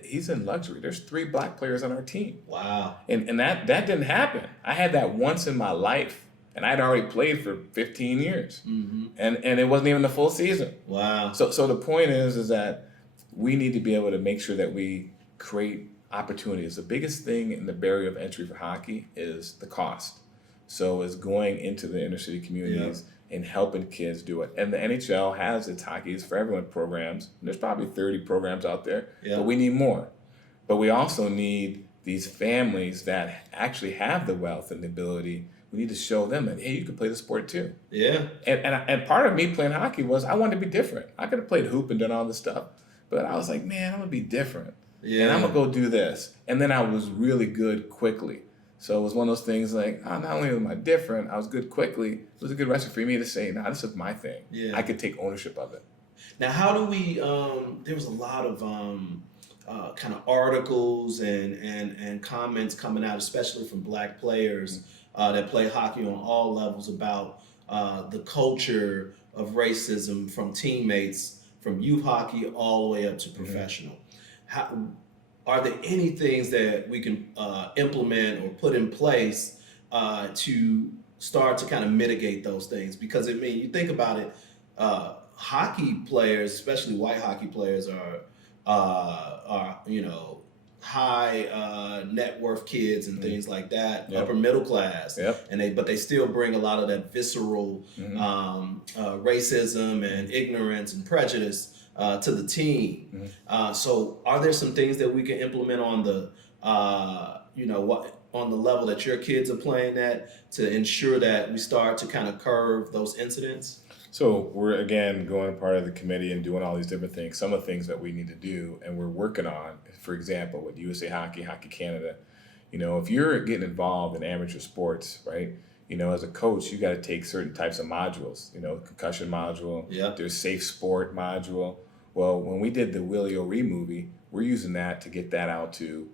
he's in luxury. There's 3 black players on our team. Wow. And that didn't happen. I had that once in my life, and I'd already played for 15 years. Mm-hmm. And it wasn't even the full season. Wow. So the point is that we need to be able to make sure that we create opportunities. The biggest thing in the barrier of entry for hockey is the cost. So it's going into the inner city communities and helping kids do it. And the NHL has its Hockey's for Everyone programs. There's probably 30 programs out there, but we need more. But we also need these families that actually have the wealth and the ability. We need to show them that, hey, you can play the sport too. Yeah. And part of me playing hockey was I wanted to be different. I could have played hoop and done all this stuff, but I was like, man, I'm gonna be different. Yeah. And I'm gonna go do this. And then I was really good quickly. So it was one of those things like, not only am I different, I was good quickly. It was a good recipe for me to say, nah, this is my thing. Yeah. I could take ownership of it. Now, how do we, there was a lot of kind of articles and comments coming out, especially from black players that play hockey on all levels about the culture of racism from teammates, from youth hockey all the way up to professional. Are there any things that we can implement or put in place to start to kind of mitigate those things? Because I mean, you think about it, hockey players, especially white hockey players, are high net worth kids and things like that, upper middle class, but they still bring a lot of that visceral racism and ignorance and prejudice to the team. So are there some things that we can implement on the on the level that your kids are playing at to ensure that we start to kind of curb those incidents? So we're, again, going part of the committee and doing all these different things. Some of the things that we need to do and we're working on, for example, with USA Hockey, Hockey Canada, if you're getting involved in amateur sports, right, as a coach, you got to take certain types of modules, concussion module, there's safe sport module. Well, when we did the Willie O'Ree movie, we're using that to get that out to,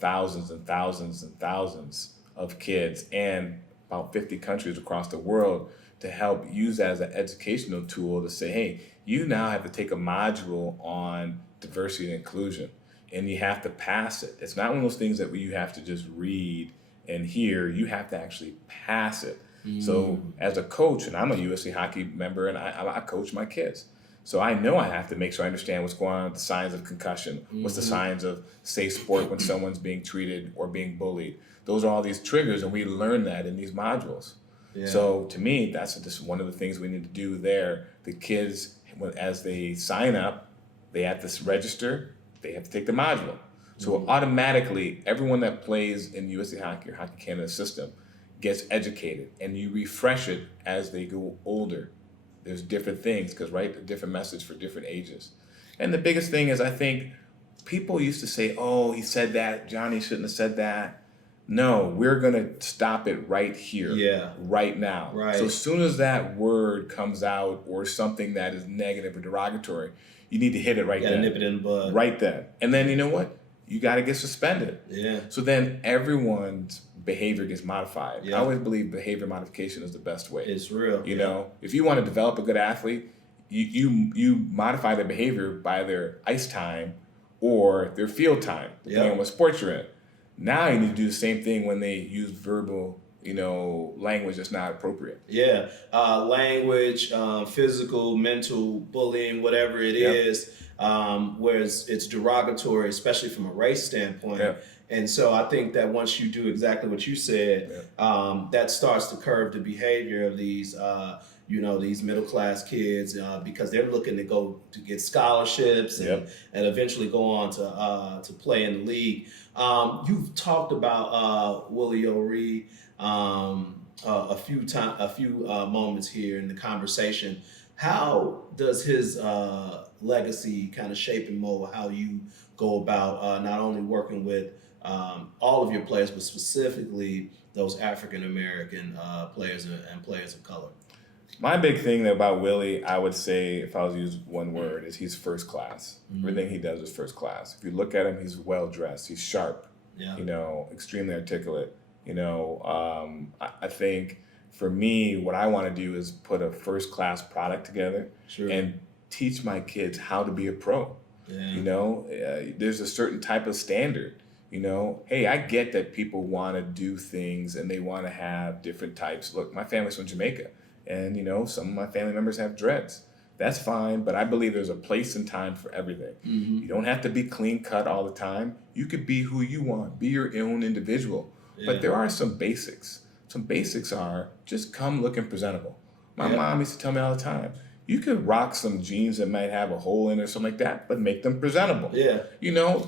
thousands and thousands and thousands of kids and about 50 countries across the world to help use that as an educational tool to say, hey, you now have to take a module on diversity and inclusion and you have to pass it. It's not one of those things that you have to just read and hear, you have to actually pass it. So as a coach, and I'm a USA Hockey member and I coach my kids. So I know I have to make sure I understand what's going on with the signs of concussion, what's the signs of safe sport when someone's being treated or being bullied. Those are all these triggers and we learn that in these modules. Yeah. So to me, that's just one of the things we need to do there. The kids, as they sign up, they have to register, they have to take the module. So automatically, everyone that plays in USA Hockey or Hockey Canada system gets educated and you refresh it as they go older. There's different things, because a different message for different ages. And the biggest thing is I think people used to say, oh, he said that, Johnny shouldn't have said that. No, we're going to stop it right here, right now. Right. So as soon as that word comes out or something that is negative or derogatory, you need to hit it right then. Nip it in the bud. Right then. And then you know what? You got to get suspended. Yeah. So then everyone's behavior gets modified. Yeah. I always believe behavior modification is the best way. It's real. If you want to develop a good athlete, you modify their behavior by their ice time or their field time, depending on what sport you're in. Now you need to do the same thing when they use verbal, language that's not appropriate. Yeah, language, physical, mental, bullying, whatever it is, where it's derogatory, especially from a race standpoint. Yeah. And so I think that once you do exactly what you said, that starts to curb the behavior of these, these middle class kids because they're looking to go to get scholarships and eventually go on to play in the league. You've talked about Willie O'Ree a few moments here in the conversation. How does his legacy kind of shape and mold how you go about not only working with all of your players, but specifically those African American players and players of color? My big thing about Willie, I would say, if I was to use one word, is he's first class. Everything he does is first class. If you look at him, he's well dressed, he's sharp, extremely articulate. I think for me, what I want to do is put a first-class product together and teach my kids how to be a pro. There's a certain type of standard. Hey, I get that people want to do things and they want to have different types. Look, my family's from Jamaica, and some of my family members have dreads. That's fine, but I believe there's a place and time for everything. You don't have to be clean cut all the time. You could be who you want, be your own individual. But there are some basics. Some basics are just come looking presentable. My mom used to tell me all the time, you could rock some jeans that might have a hole in it or something like that, but make them presentable.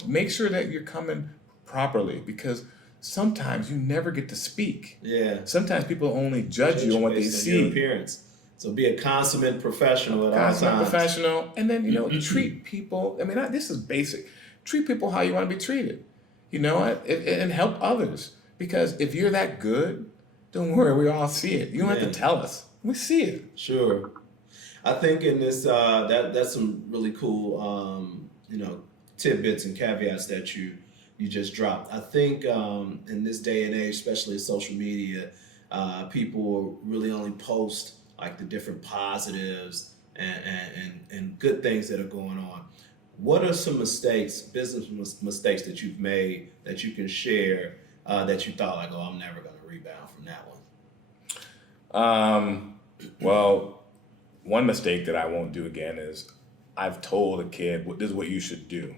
Make sure that you're coming properly, because sometimes you never get to speak. Sometimes people only judge you on what they see. Your appearance. So be a consummate professional at all times. Consummate professional, and then treat people. I mean, this is basic. Treat people how you want to be treated. And help others, because if you're that good, don't worry, we all see it. You don't have to tell us. We see it. Sure. I think in this that's some really cool tidbits and caveats that you just dropped. I think in this day and age, especially social media, people really only post like the different positives and good things that are going on. What are some business mistakes that you've made that you can share that you thought like, oh, I'm never going to rebound from that one? Well, one mistake that I won't do again is I've told a kid, this is what you should do.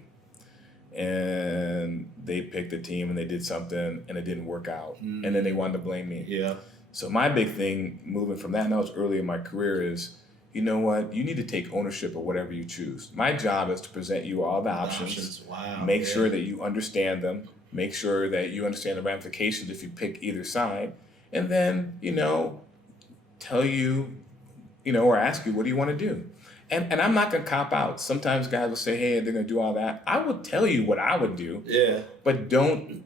And they picked a team and they did something and it didn't work out. And then they wanted to blame me. So my big thing moving from that, and that was early in my career, is, you know what? You need to take ownership of whatever you choose. My job is to present you all the options. Make sure that you understand them. Make sure that you understand the ramifications if you pick either side. And then, tell you, or ask you, what do you want to do? And I'm not going to cop out. Sometimes guys will say, hey, they're going to do all that. I will tell you what I would do. But don't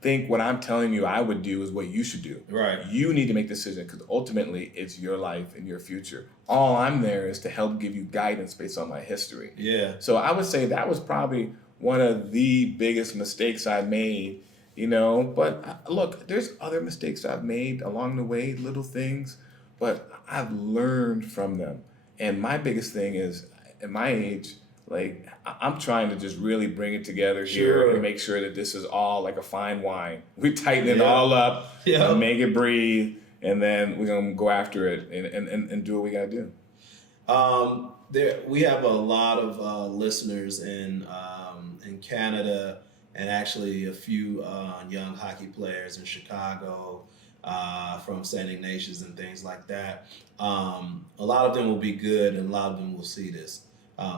think what I'm telling you I would do is what you should do. You need to make the decision, because ultimately it's your life and your future. All I'm there is to help give you guidance based on my history. So I would say that was probably one of the biggest mistakes I made, But look, there's other mistakes I've made along the way, little things, but I've learned from them. And my biggest thing is, at my age, like, I'm trying to just really bring it together here and make sure that this is all like a fine wine. We tighten it all up, make it breathe, and then we're going to go after it and do what we got to do. We have a lot of listeners in Canada, and actually a few young hockey players in Chicago, from St. Ignatius and things like that. A lot of them will be good, and a lot of them will see this.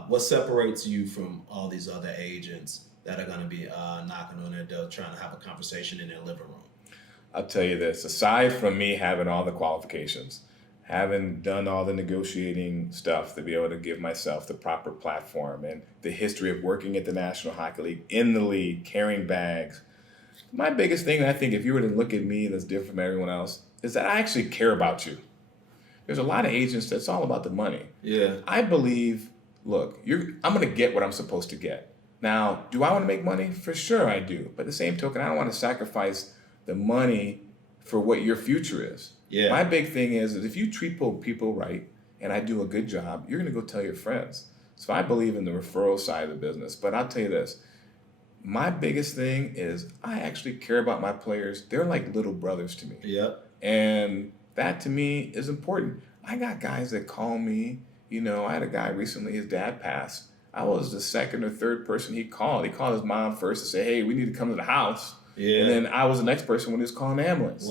What separates you from all these other agents that are going to be knocking on their door, trying to have a conversation in their living room? I'll tell you this. Aside from me having all the qualifications, having done all the negotiating stuff to be able to give myself the proper platform, and the history of working at the National Hockey League, in the league, carrying bags, my biggest thing, I think, if you were to look at me that's different from everyone else, is that I actually care about you. There's a lot of agents that's all about the money. I believe, look, I'm going to get what I'm supposed to get. Now, do I want to make money? For sure I do. But at the same token, I don't want to sacrifice the money for what your future is. My big thing is that if you treat people right, and I do a good job, you're going to go tell your friends. So I believe in the referral side of the business. But I'll tell you this. My biggest thing is I actually care about my players. They're like little brothers to me. And that to me is important. I got guys that call me. I had a guy recently, his dad passed. I was the second or third person he called. He called his mom first to say, hey, we need to come to the house. And then I was the next person when he was calling an ambulance.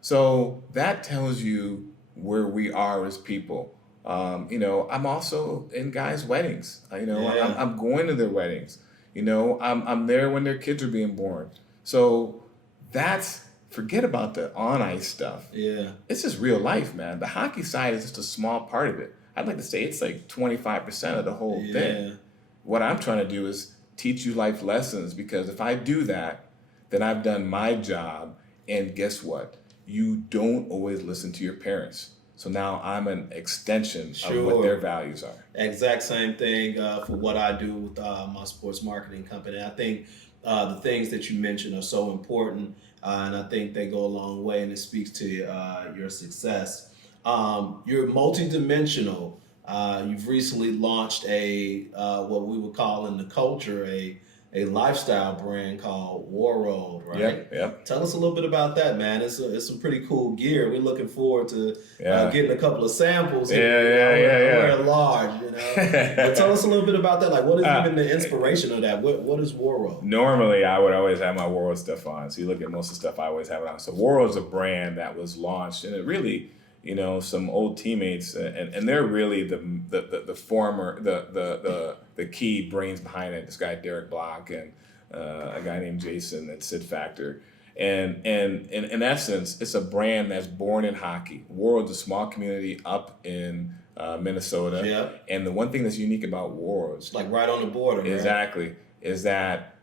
So that tells you where we are as people. I'm also in guys' weddings. I'm going to their weddings. I'm there when their kids are being born. So forget about the on-ice stuff. It's just real life, man. The hockey side is just a small part of it. I'd like to say it's like 25% of the whole thing. What I'm trying to do is teach you life lessons, because if I do that, then I've done my job. And guess what? You don't always listen to your parents. So now I'm an extension of what their values are. Exact same thing for what I do with my sports marketing company. I think the things that you mentioned are so important. and I think they go a long way, and it speaks to your success. You're multidimensional. You've recently launched a what we would call in the culture a lifestyle brand called Role, right? Yep. Tell us a little bit about that, man. It's some pretty cool gear. We're looking forward to getting a couple of samples. We're at large, you know. But tell us a little bit about that. Like, what is even the inspiration of that? What is Role? Normally, I would always have my World stuff on. So you look at most of the stuff I always have it on. So World is a brand that was launched, and it really, you know, some old teammates, and they're really the former the key brains behind it. This guy Derek Block and a guy named Jason at Sid Factor, and in essence, it's a brand that's born in hockey. World's a small community up in Minnesota, and the one thing that's unique about World's, like right on the border, exactly, is that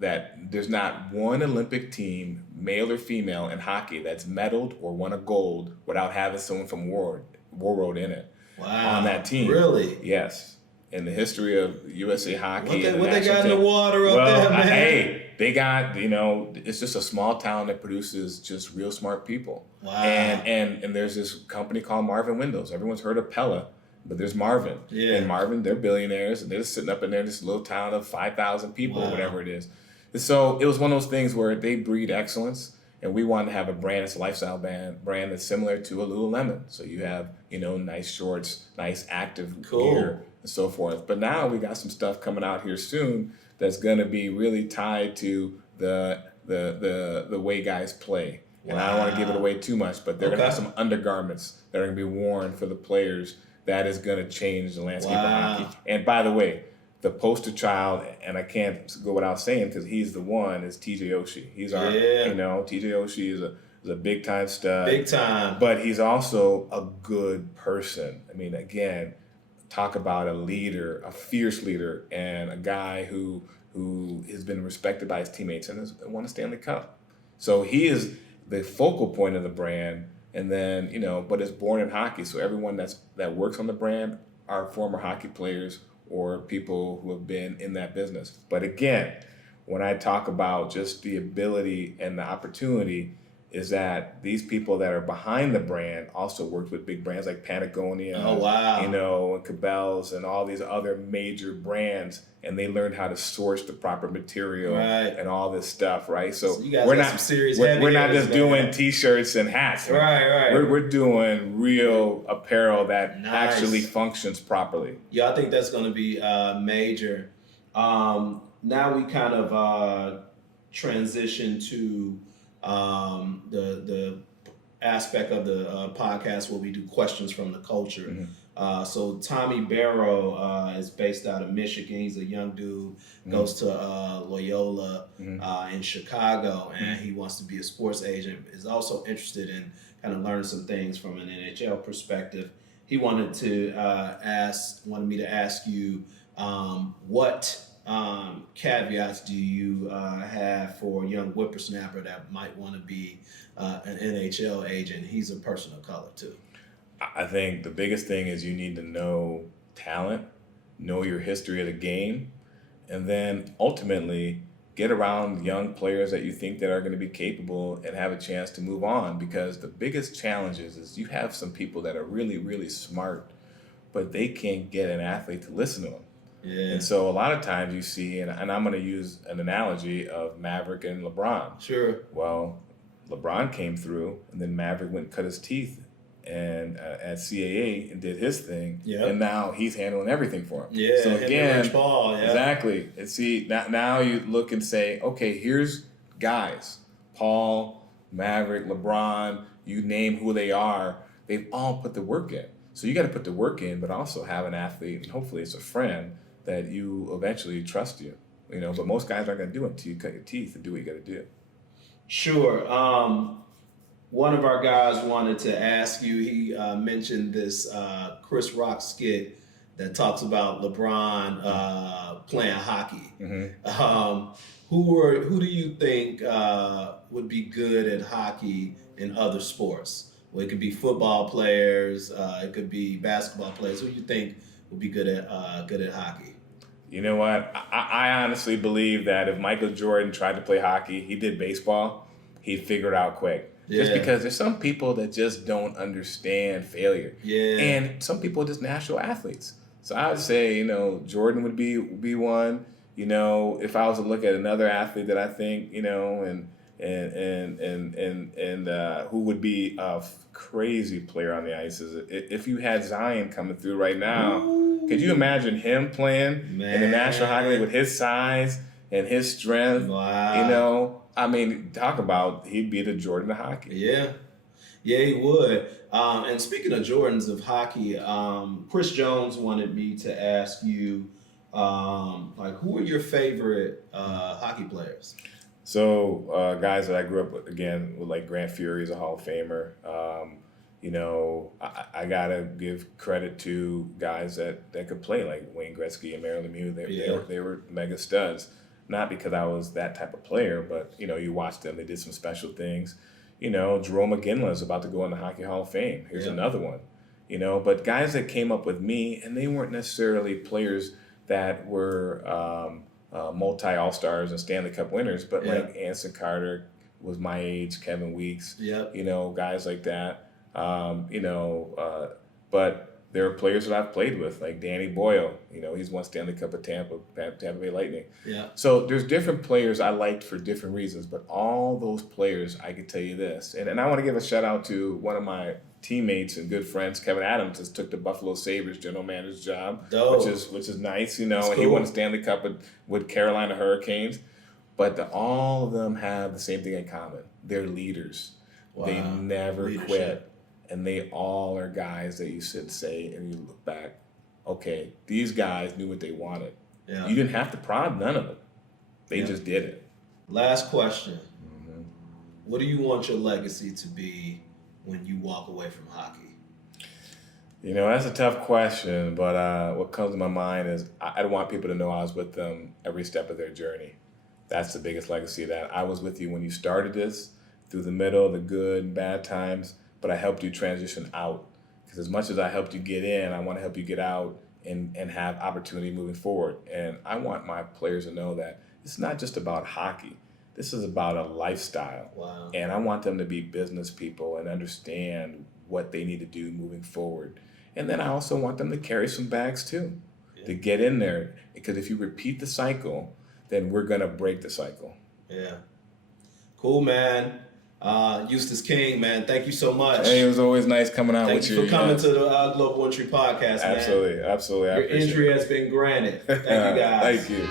there's not one Olympic team, male or female, in hockey that's medaled or won a gold without having someone from War Road in it. Wow. On that team. Really? Yes. In the history of USA Hockey. What they got in the water up there, man? Hey, they got, you know, it's just a small town that produces just real smart people. Wow. And there's this company called Marvin Windows. Everyone's heard of Pella, but there's Marvin. Yeah. And Marvin, they're billionaires, and they're just sitting up in there, this little town of 5,000 people, or whatever it is. And so it was one of those things where they breed excellence, and we wanted to have a brand, it's a lifestyle brand that's similar to a Lululemon. So you have, you know, nice shorts, nice active gear, and so forth. But now we got some stuff coming out here soon that's going to be really tied to the way guys play. And I don't want to give it away too much, but they're going to have some undergarments that are going to be worn for the players. That is going to change the landscape of hockey. And by the way, the poster child, and I can't go without saying because he's the one, is TJ Oshie. He's our, you know, TJ Oshie is a big time stud. Big time. But he's also a good person. I mean, again, talk about a leader, a fierce leader, and a guy who has been respected by his teammates and has won a Stanley Cup. So he is the focal point of the brand. And then, you know, but it's born in hockey. So everyone that works on the brand are former hockey players or people who have been in that business. But again, when I talk about just the ability and the opportunity, is that these people that are behind the brand also worked with big brands like Patagonia, you know, and Cabela's and all these other major brands, and they learned how to source the proper material and all this stuff, right? So you guys we're got not some serious we're not just doing T-shirts and hats, right? We're doing real apparel that actually functions properly. Yeah, I think that's going to be major. Now we kind of transition to the aspect of the podcast where we do questions from the culture. So Tommy Barrow is based out of Michigan. He's a young dude, goes to Loyola in Chicago, and he wants to be a sports agent. Is also interested in kind of learning some things from an NHL perspective. He wanted me to ask you what caveats do you have for a young whippersnapper that might want to be an NHL agent? He's a person of color too. I think the biggest thing is you need to know talent, know your history of the game, and then ultimately get around young players that you think that are going to be capable and have a chance to move on. Because the biggest challenge is you have some people that are really, really smart, but they can't get an athlete to listen to them. Yeah. And so a lot of times you see, and I'm going to use an analogy of Maverick and LeBron. Sure. Well, LeBron came through, and then Maverick went and cut his teeth and at CAA and did his thing, and now he's handling everything for him. Yeah. So again, Rich Paul, exactly. And see, now you look and say, okay, here's guys, Paul, Maverick, LeBron. You name who they are. They've all put the work in. So you got to put the work in, but also have an athlete, and hopefully it's a friend that you eventually trust you. You know, but most guys aren't going to do it until you cut your teeth and do what you got to do. Sure. One of our guys wanted to ask you, he mentioned this Chris Rock skit that talks about LeBron playing hockey. Who do you think would be good at hockey in other sports? Well, it could be football players, it could be basketball players. Who do you think would be good at hockey? You know what? I honestly believe that if Michael Jordan tried to play hockey, he did baseball, he'd figure it out quick. Yeah. Just because there's some people that just don't understand failure. Yeah. And some people are just natural athletes. So I would say, you know, Jordan would be one. You know, if I was to look at another athlete that I think, you know, and who would be a crazy player on the ice is if you had Zion coming through right now. Ooh. Could you imagine him playing in the National Hockey League with his size and his strength? Wow. You know, I mean, talk about he'd be the Jordan of hockey. Yeah. Yeah, he would. And speaking of Jordans of hockey, Chris Jones wanted me to ask you, like, who are your favorite hockey players? So guys that I grew up with, again, with like Grant Fury is a Hall of Famer. You know, I gotta give credit to guys that could play, like Wayne Gretzky and Mario Lemieux. They were mega studs. Not because I was that type of player, but you know, you watched them. They did some special things. You know, Jerome McGinley is about to go in the Hockey Hall of Fame. Here's another one. You know, but guys that came up with me, and they weren't necessarily players that were multi All-Stars and Stanley Cup winners, but like Anson Carter was my age, Kevin Weeks, you know, guys like that. You know, but there are players that I've played with, like Danny Boyle. You know, he's won Stanley Cup at Tampa Bay Lightning. Yeah. So there's different players I liked for different reasons, but all those players, I can tell you this. And I want to give a shout out to one of my teammates and good friends, Kevin Adams, just took the Buffalo Sabres general manager's job, which is nice, you know. And cool. He won the Stanley Cup with Carolina Hurricanes. But all of them have the same thing in common. They're leaders. Wow. They never quit. And they all are guys that you sit and say, and you look back, okay, these guys knew what they wanted. Yeah. You didn't have to prod none of them. They just did it. Last question. Mm-hmm. What do you want your legacy to be when you walk away from hockey? You know, that's a tough question, but what comes to my mind is I want people to know I was with them every step of their journey. That's the biggest legacy, that I was with you when you started this, through the middle, the good and bad times, but I helped you transition out. Because as much as I helped you get in, I want to help you get out and have opportunity moving forward. And I want my players to know that it's not just about hockey. This is about a lifestyle. Wow. And I want them to be business people and understand what they need to do moving forward. And then I also want them to carry some bags too, to get in there. Because if you repeat the cycle, then we're going to break the cycle. Yeah. Cool, man. Eustace King, man, thank you so much. Hey, it was always nice coming out with you. Thank you for coming to the Global Entry Podcast, man. Absolutely. Your entry has been granted. Thank you, guys. Thank you.